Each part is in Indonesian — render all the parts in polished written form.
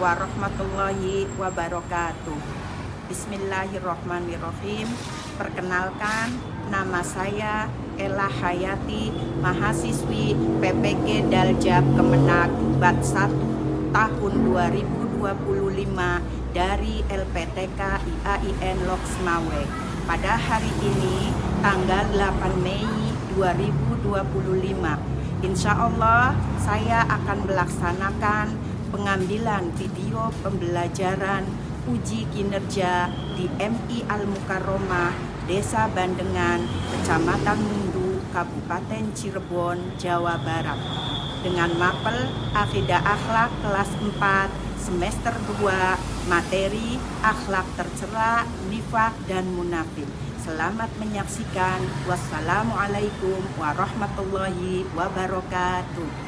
warahmatullahi wabarakatuh. Bismillahirrahmanirrahim. Perkenalkan, nama saya Ella Hayati, mahasiswi PPG Daljab Kemenag Bat 1 tahun 2025 dari LPTK IAIN Loksmawe. Pada hari ini, tanggal 8 Mei 2025, insya Allah saya akan melaksanakan pengambilan video pembelajaran uji kinerja di MI Al-Mukarromah, Desa Bandengan, Kecamatan Mundu, Kabupaten Cirebon, Jawa Barat, dengan mapel Akidah Akhlak kelas 4 semester 2, materi akhlak tercela, nifak dan munafik. Selamat menyaksikan. Wassalamualaikum warahmatullahi wabarakatuh.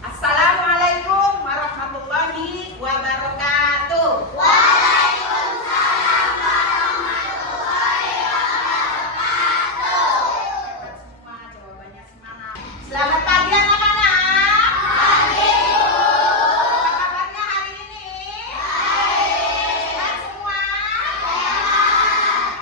Assalamualaikum warahmatullahi wabarakatuh. Waalaikumsalam warahmatullahi wabarakatuh. Semua jawabannya semangat. Selamat pagi anak-anak. Pagi, Bu. Apa kabarnya hari ini? Baik. Sehat semua? Sehat.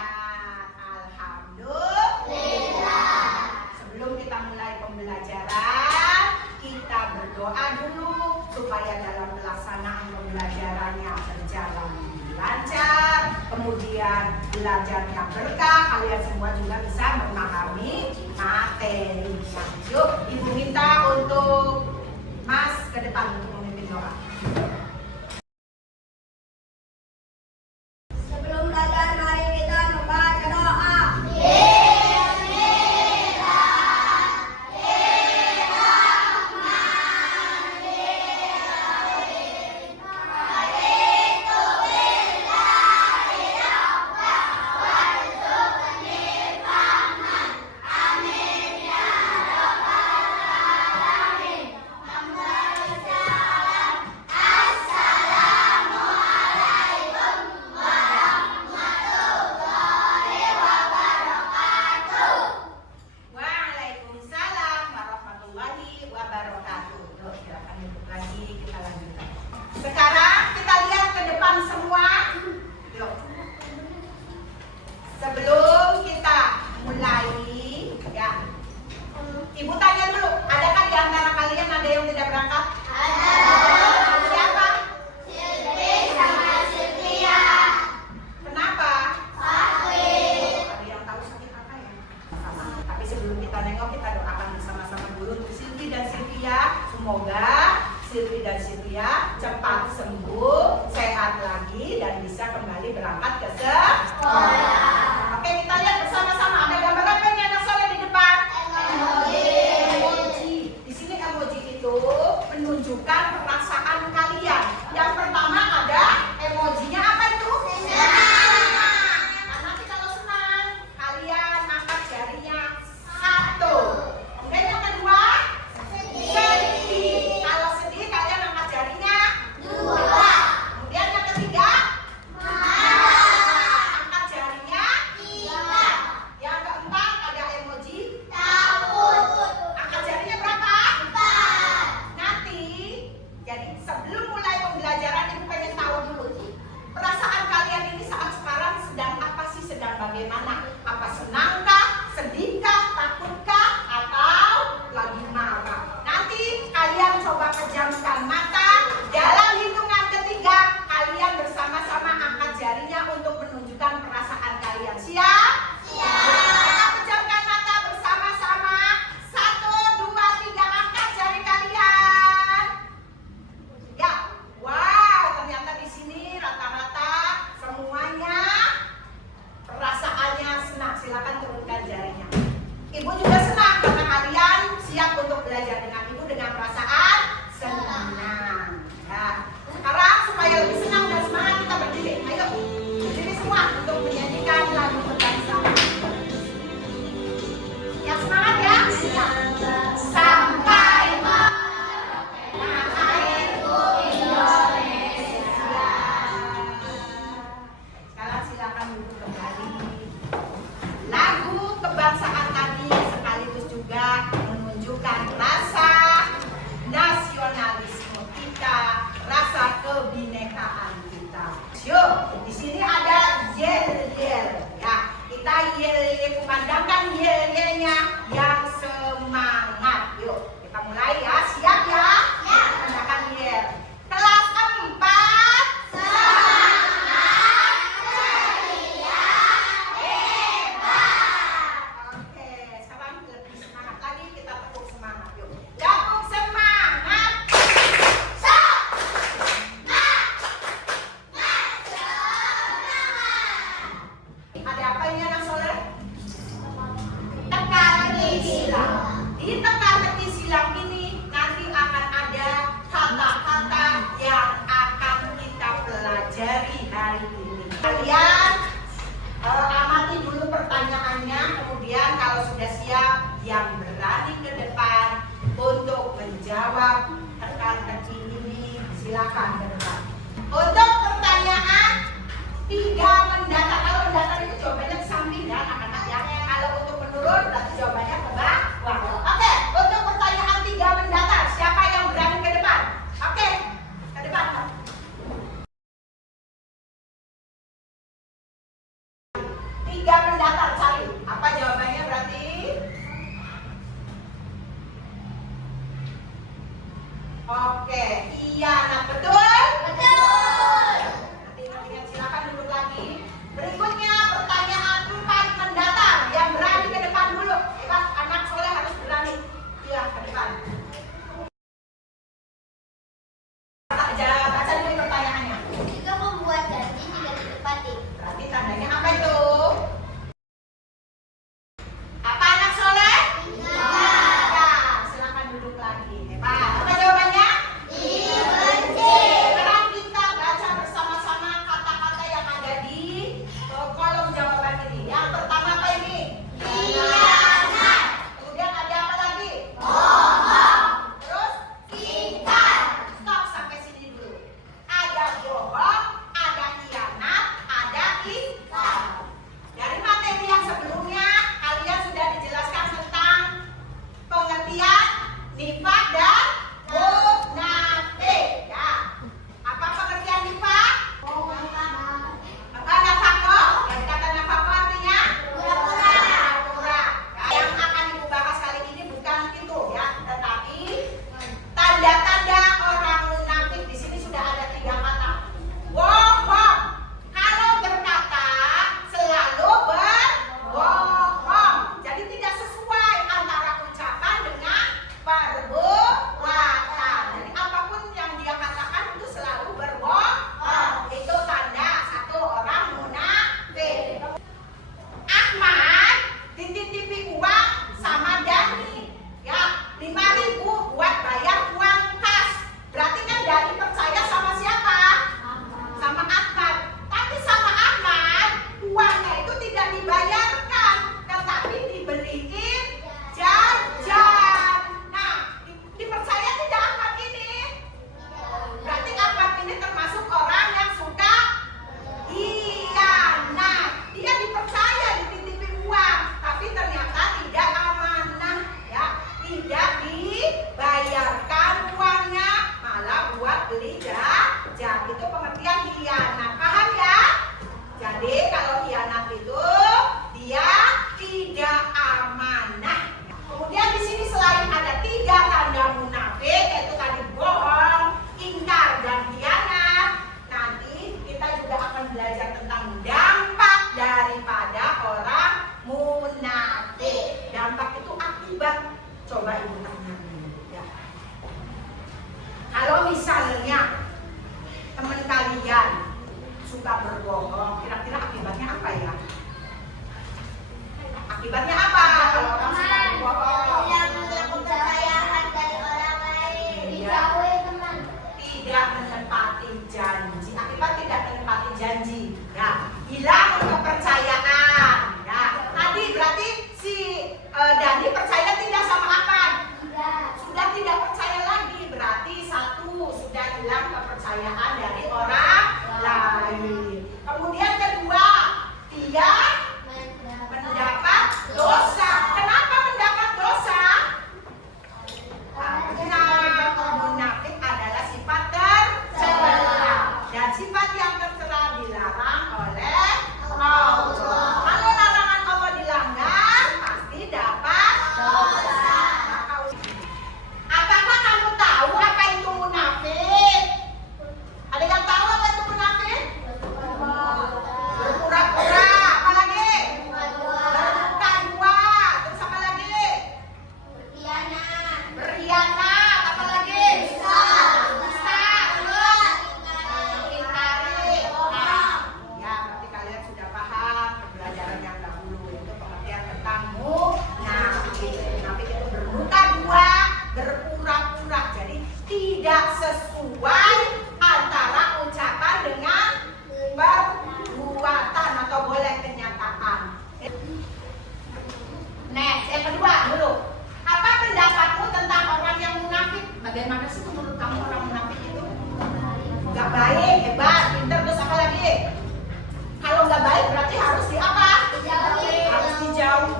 Alhamdulillah. Sebelum kita mulai pembelajaran, kita berdoa dulu supaya dalam pelaksanaan pembelajarannya berjalan lancar, kemudian belajarnya berkah, kalian semua juga bisa memahami materi. Yuk, Ibu minta untuk Mas ke depan untuk memimpin doa. Sebelum belajar, mari kita membaca doa. Waalaikumsalam warahmatullahi wabarakatuh. Yuk, silakan duduk lagi, kita lanjutkan. Sekarang kita lihat ke depan semua. Yuk. Sebelum kita mulai, ya, Ibu tanya dulu, adakah di antara kalian ada yang tidak berangkat? Ada. Siapa? Silvi sama Silvia. Kenapa? Sakit. Ada yang tahu sakit apa ya? Sama. Tapi sebelum kita nengok, kita doakan bersama-sama dulu untuk Silvi dan Silvia. Semoga Silvi dan Silvia cepat sembuh, sehat lagi, dan bisa kembali berangkat ke sekolah. Oke, kita lihat bersama-sama. Ada gambar apa ini anak soleh di depan? Emoji. Di sini emoji itu menunjukkan perasaan kalian. Yang pertama ada emojinya apa itu? Senang. Karena kita kalau senang, kalian angkat jarinya 1. Oke, yang kedua sedih. Kalau sedih kalian angkat jarinya 2. kumandangkan yel-yelnya yang semangat. Yuk, kita mulai ya. Siap ya? Ya. Kumandangkan yel. Kelas 4. Semangat, ceria, hebat. Oke, sekarang lebih semangat lagi, kita tepuk semangat. Yuk, tepuk semangat. Ada apa ini anak soleh? Teka-teki silang. Di teka-teki silang ini nanti akan ada kata-kata yang akan kita pelajari hari ini. Kalian amati dulu pertanyaannya, kemudian kalau sudah siap, yang berani ke depan untuk menjawab teka-teki ini, silakan ke depan. Untuk pertanyaan 3 mendatar, kalau mendatar itu jawabannya ke samping ya anak-anak ya. Kalau untuk menurun berarti jawabannya ke bawah. Oke, untuk pertanyaan 3 mendatar, siapa yang berani ke depan? Oke, ke depan. 3 mendatar cari. Apa jawabannya berarti? Oke, iya, nah betul? Betul. Nanti silakan duduk lagi.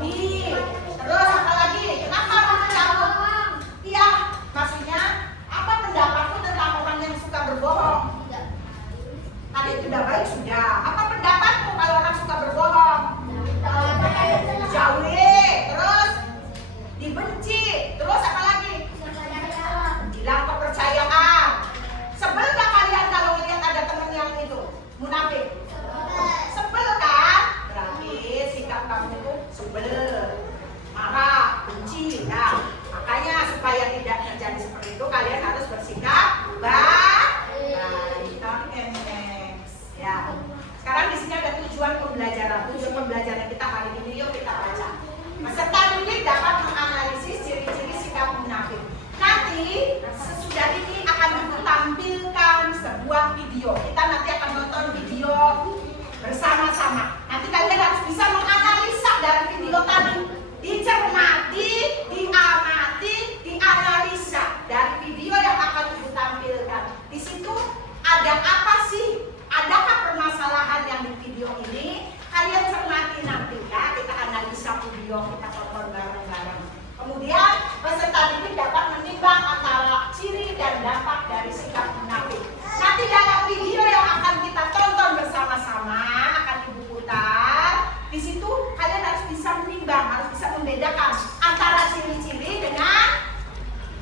Ih, terus apa lagi? Kenapa kamu cabut? Iya, maksudnya apa pendapatmu tentang orang yang suka berbohong? Tadi sudah baik sudah. Apa pendapatmu kalau orang suka berbohong? Jauhi, terus dibenci, terus apa lagi? Hilang kepercayaan. Sebel gak kalian kalau lihat ada teman yang itu munafik? Sebel kan? Berarti sikap kamu itu sebel, marah, benci. Nah, makanya supaya tidak terjadi seperti itu kalian harus bersikap baik. Oke, next. Ya. Sekarang di sini ada tujuan pembelajaran. Tujuan pembelajaran kita hari ini, yuk kita baca. Peserta didik dapat menganalisis ciri-ciri sikap munafik. Nanti sesudah ini akan ditampilkan sebuah video. Kita nanti akan nonton video bersama-sama. Nanti kalian harus bisa menganalisa dari video tadi. Dicermati, diamati, dianalisa dari video yang akan ditampilkan. Di situ ada apa sih? Adakah permasalahan yang di video ini? Kalian cermati nanti ya. Kita analisa video, kita tonton bareng-bareng. Kemudian peserta didik dapat menimbang antara ciri dan dampak dari sikap munafik. Nanti dalam video yang akan kita tonton bersama-sama akan ibu putar. Di situ kalian harus bisa menimbang, harus bisa membedakan antara ciri-ciri dengan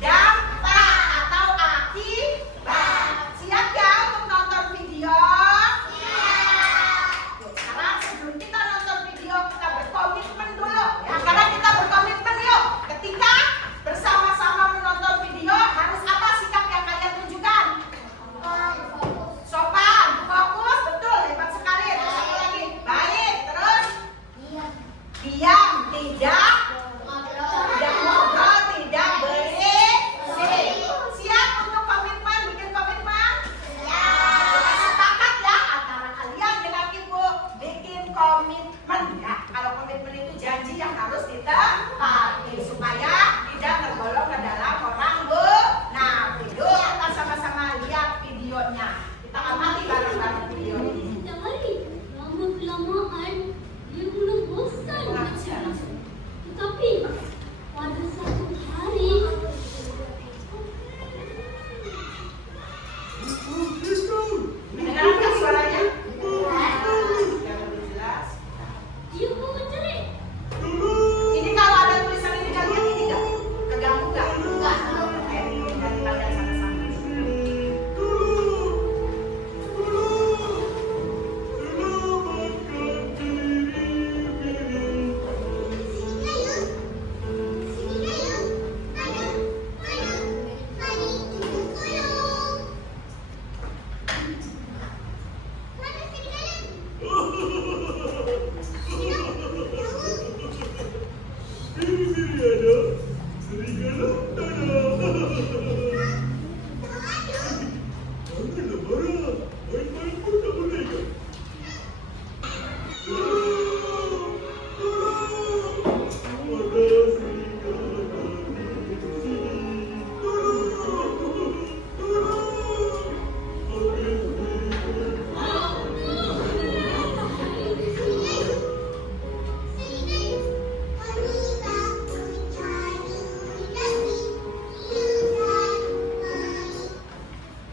dampak atau akibat. Siap ya untuk nonton video? Yuk, sekarang sebelum kita nonton video kita berkomitmen dulu ya. Sekarang kita berkomitmen yuk. Ketika bersama-sama menonton video harus apa sikap yang kalian tunjukkan? Sopan, fokus, betul, hebat sekali. Terus apa lagi? Baik, terus diam, tidak ngobrol, tidak berisik. Siap untuk komitmen, bikin komitmen? Kita sepakat ya antara kalian dengan ibu bikin komitmen ya. Kalau komitmen itu janji yang harus ditepati supaya tidak tergolong ke dalam orang munafik. Yuk kita sama-sama lihat videonya. Kita amati bareng-bareng video ini. Setiap hari, lama-kelamaan, dia mulai bosan. Tetapi, pada satu hari, Mendengarkan suaranya? Yang lebih jelas. dia mengejerit. Ini kalau ada tulisan ini kalian ini enggak? Keganggu enggak? Enggak. Oke, dari kalian sama-sama.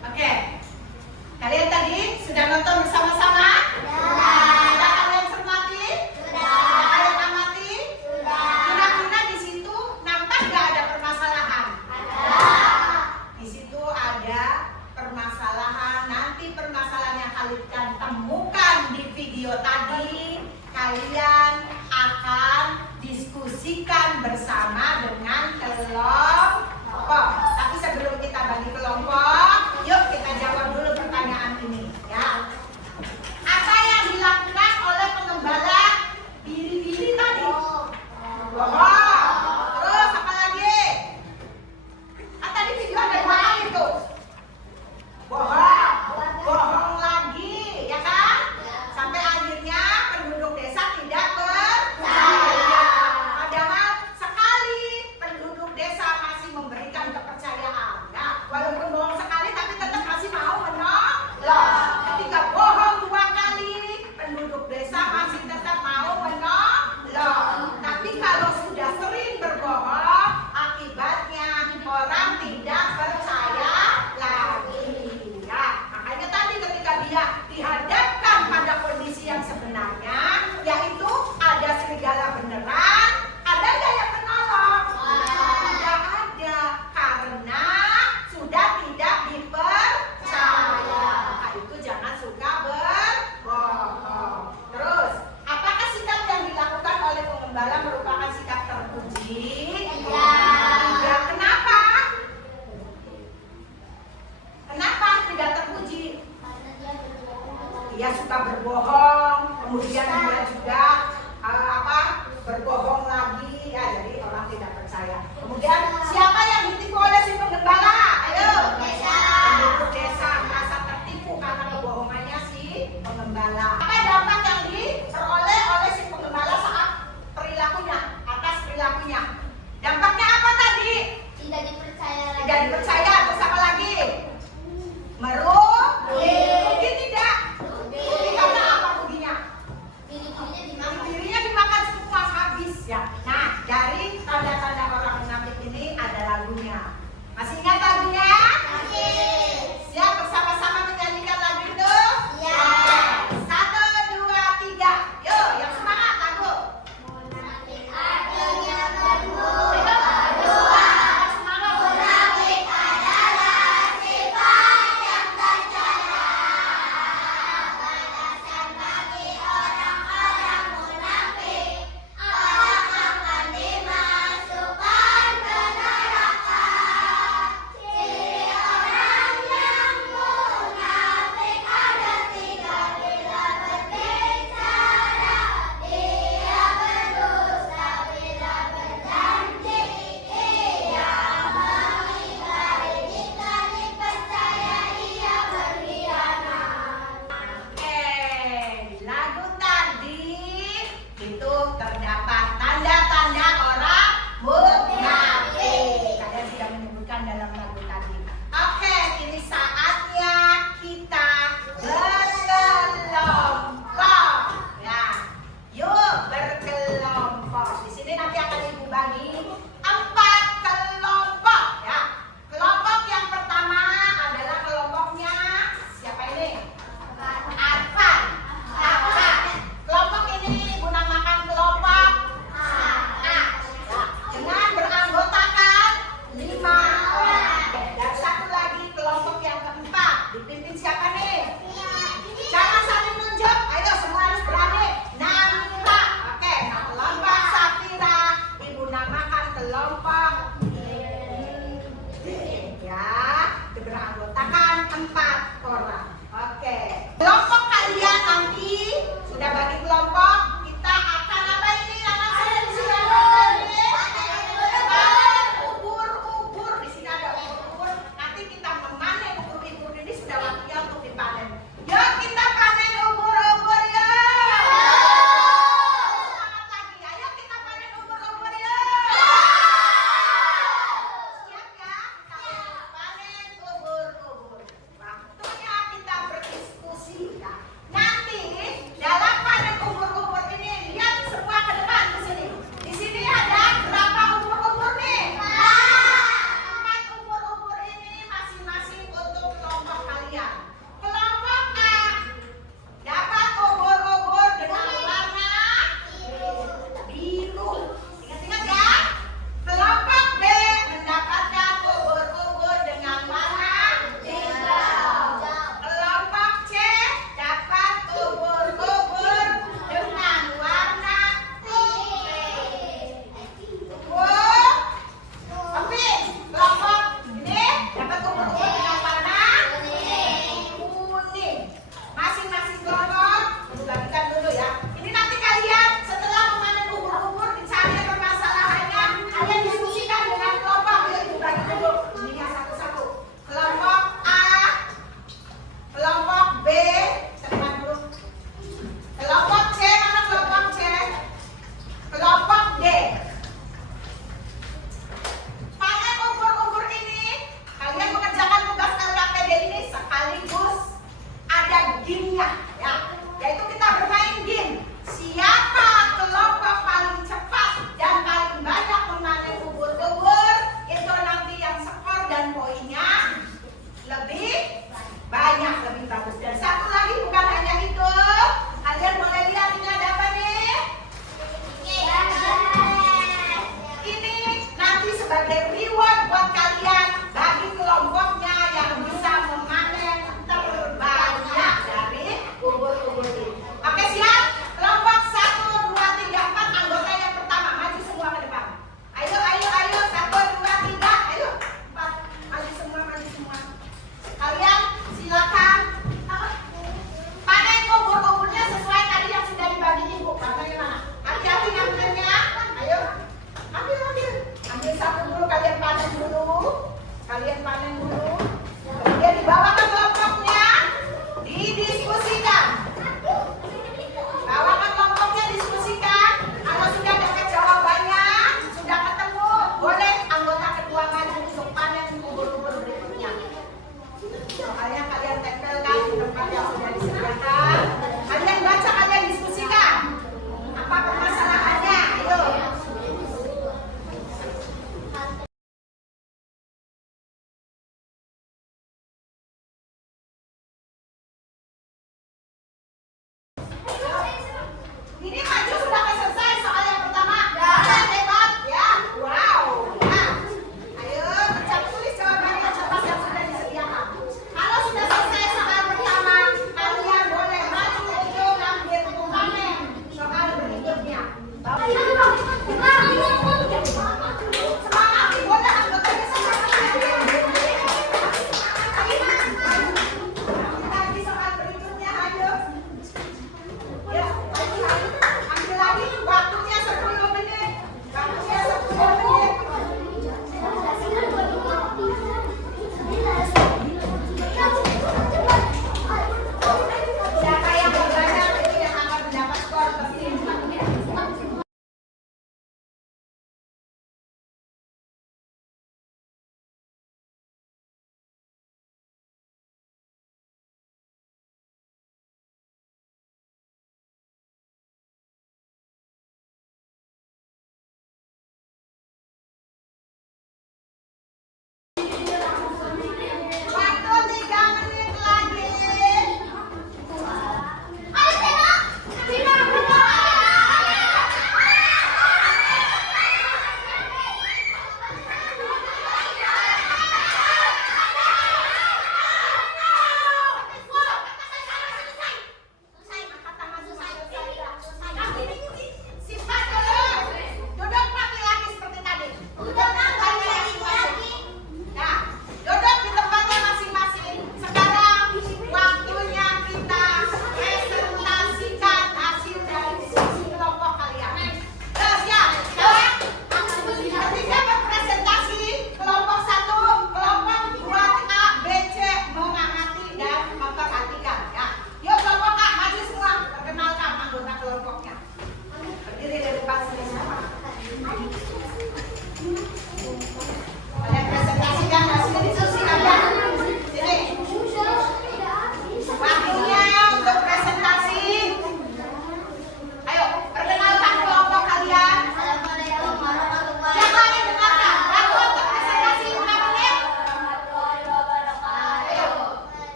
Oke. Kalian tadi sudah nonton bersama-sama? Sudah kalian cermati? Sudah kalian amati? Kira-kira di situ nampak nggak ada permasalahan? Di situ ada permasalahan. Nanti permasalahan yang kalian temukan di video tadi, kalian akan diskusikan bersama dengan kelompok. Tapi sebelum kita bagi kelompok, yuk kita jawab dulu pertanyaan ini ya. Apa yang dilakukan oleh pengembala biri-biri tadi? Bohong. Terus apa lagi? Tadi video ada dua kali tuh. Bohong. Bohong lagi, ya kan? Sampai akhirnya penduduk desa tidak percaya. Padahal sekali penduduk desa masih memberikan kepercayaan dari tanda-tanda orang munafik ini ada lagunya. Masih ingat lagunya? Siap bersama-sama menyanyikan lagu itu? Ya. 1, 2, 3. Yuk, yang semangat lagu. Munafik artinya berbohong. Semangat. Munafik adalah sifat yang tercela. Balasan bagi orang-orang munafik, kelak akan dimasukkan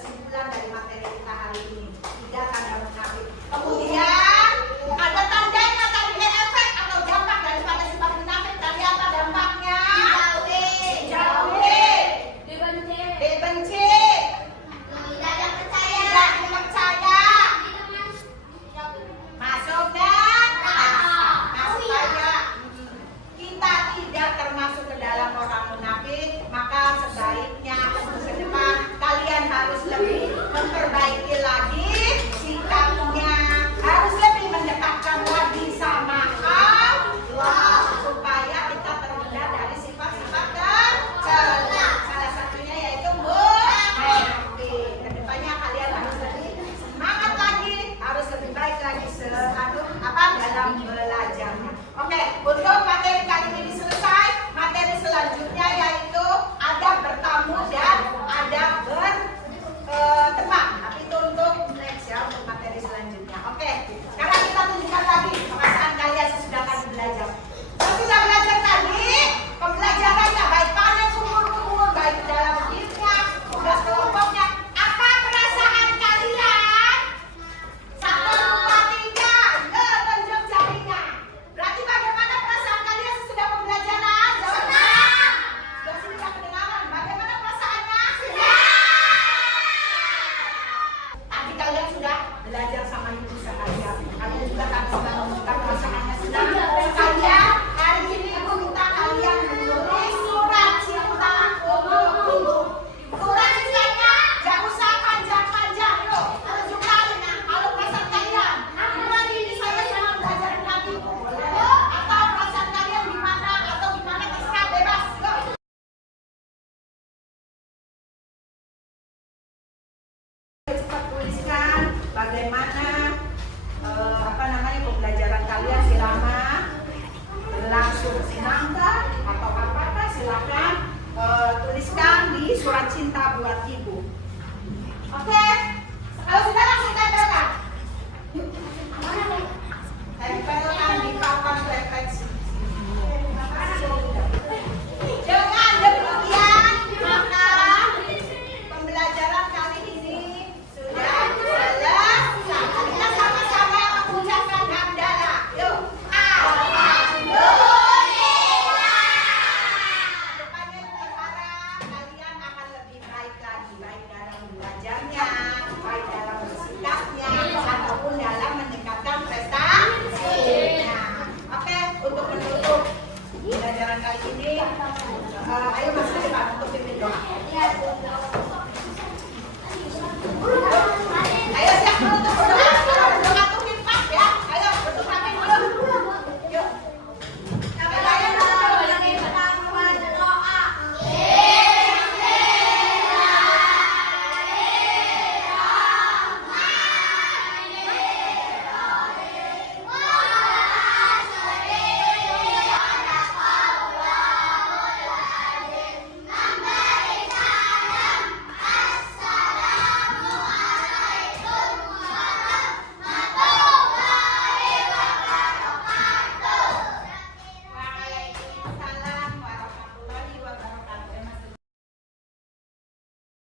kesimpulan dari materi kita hari ini. 3 tanda munafik. Kemudian